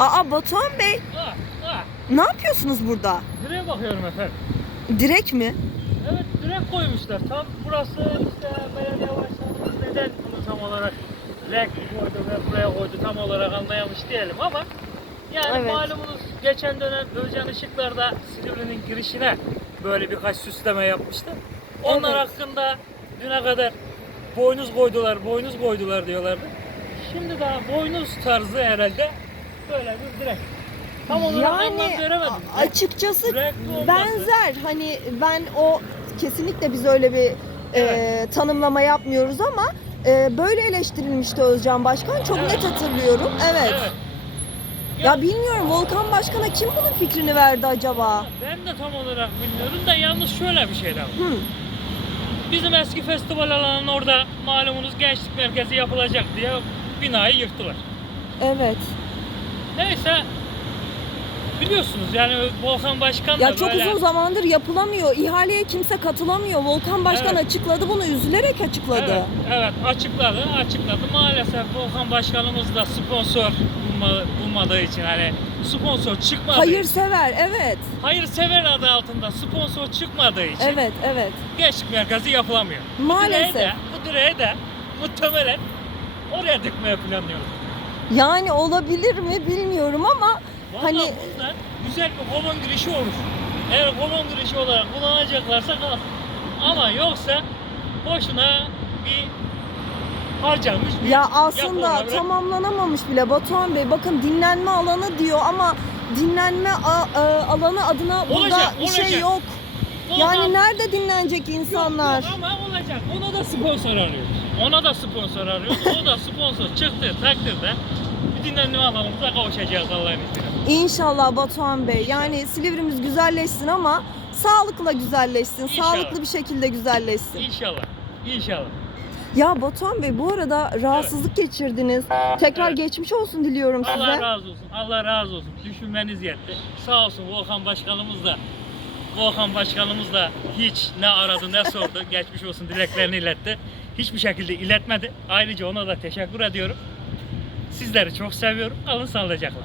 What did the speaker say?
Aa Batuhan Bey Ah, ah. ne yapıyorsunuz burada? Direğe bakıyorum efendim. Direk mi? Evet direk koymuşlar. Tam burası işte belediye başkanımız neden bunu tam olarak direk koydu ve buraya koydu tam olarak anlayamış diyelim ama yani Evet. malumunuz geçen dönem Özcan Işıklar'da Silivri'nin girişine böyle birkaç süsleme yapmıştı. Onlar Evet. hakkında düne kadar boynuz koydular, boynuz koydular diyorlardı. Şimdi daha boynuz tarzı herhalde böyle bir direk. Tam olarak Yani veremedim. açıkçası Direkt benzer. Hani ben o kesinlikle biz öyle bir e, tanımlama yapmıyoruz ama e, böyle eleştirilmişti Özcan Başkan. Çok Evet. net hatırlıyorum. Evet. Evet. Ya bilmiyorum Volkan Başkan'a kim bunun fikrini verdi acaba? Ben de tam olarak bilmiyorum da yalnız şöyle bir şey de var. Hı. Bizim eski festival alanının orada malumunuz gençlik merkezi yapılacak diye binayı yıktılar. Evet. Neyse biliyorsunuz yani Volkan Başkan da Ya çok böyle uzun zamandır yapılamıyor. İhaleye kimse katılamıyor. Volkan Başkan Evet. açıkladı bunu üzülerek açıkladı. Evet, evet açıkladı açıkladı. Maalesef Volkan Başkanımız da sponsor bulma- bulmadığı için hani sponsor çıkmadığı Hayır için, sever evet. hayırsever adı altında sponsor çıkmadığı için Evet evet. gençlik merkezi yapılamıyor. Bu Maalesef. direği de, bu direği de muhtemelen oraya dikmeye planlıyorlar. Yani olabilir mi bilmiyorum ama Vallahi hani güzel bir kolon girişi olur. Eğer kolon girişi olarak kullanacaklarsa kalsın. Ama yoksa boşuna bir harcanmış bir ya yapı aslında olarak- tamamlanamamış bile Batuhan Bey. Bakın dinlenme alanı diyor ama dinlenme a- alanı adına burada Olacak, bir şey olacak. yok. Yani nerede dinlenecek insanlar? yok ama olacak. Ona da sponsor arıyoruz. Ona da sponsor arıyoruz. o da sponsor çıktı takdirde bir dinlenme alanımıza kavuşacağız Allah'ın izniyle. İnşallah Batuhan Bey. Yani Silivri'miz güzelleşsin ama sağlıkla güzelleşsin. İnşallah. Sağlıklı bir şekilde güzelleşsin. İnşallah. İnşallah. Ya Batuhan Bey bu arada rahatsızlık geçirdiniz. Tekrar Evet. geçmiş olsun diliyorum Allah size. razı olsun. Allah razı olsun. Düşünmeniz yetti. Sağ olsun Volkan Başkanımız da Volkan Başkanımız da hiç ne aradı ne sordu. Geçmiş olsun dileklerini iletti. Hiçbir şekilde iletmedi. Ayrıca ona da teşekkür ediyorum. Sizleri çok seviyorum. Alın sağlıcakla.